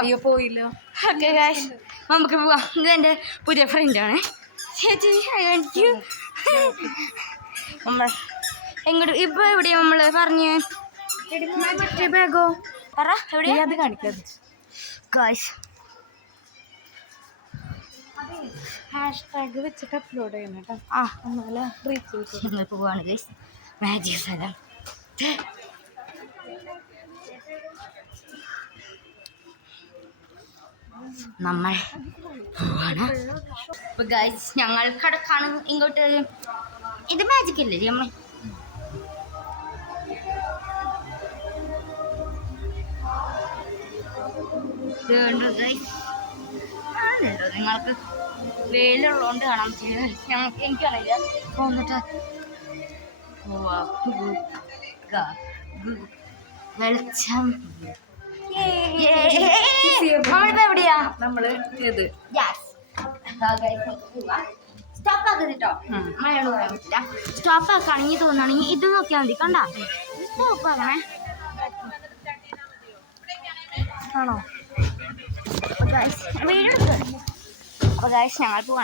അയ്യോ പോയില്ല. Okay guys നമുക്ക് പോവാം. ഇതെൻ്റെ പുതിയ ഫ്രണ്ടാണ് ചേച്ചി. നമ്മൾ എങ്ങോട്ട് ഇപ്പൊ എവിടെയാ നമ്മള് പറഞ്ഞ് മറ്റേ ബാഗോ പറ എവിടെയാ അത് കാണിക്കാതെ ഗൈസ്. ഹാഷ്ടാഗ് വെച്ചിട്ട് അപ്ലോഡ് ചെയ്യണം കേട്ടോ. ആ എന്നാലും റീച്ച് കിട്ടും. ഞങ്ങൾ പോവാണ് ഗൈസ് മാജിക് സ്ഥലം. നമ്മൾ പോവാണ്. അപ്പൊ ഗൈസ് ഞങ്ങൾ കടക്കാണ് ഇങ്ങോട്ട്. ഇത് മാജിക് അല്ലേ നമ്മൾ കാണുന്നുണ്ടോ നിങ്ങൾക്ക്? വെയിലുള്ളതുകൊണ്ട് കാണാൻ പറ്റില്ല. ഞങ്ങൾക്ക് എനിക്കറിയില്ല. പോന്നിട്ട് വെളിച്ചം. നമ്മളിപ്പോ എവിടെയാ? നമ്മള് ഏത് സ്റ്റോപ്പ് ആക്കരുത് കേട്ടോ. മഴയോട് പറയാൻ പറ്റില്ല. സ്റ്റോപ്പ് ആക്കുകയാണെങ്കിൽ തോന്നുകയാണെങ്കിൽ ഇത് നോക്കിയാൽ മതി. കണ്ട സ്റ്റോപ്പ് ആക്കണേ. ആണോ? വീടെടുത്ത്. അപ്പൊ ഗൈസ് ഞങ്ങൾ പോവാണ്.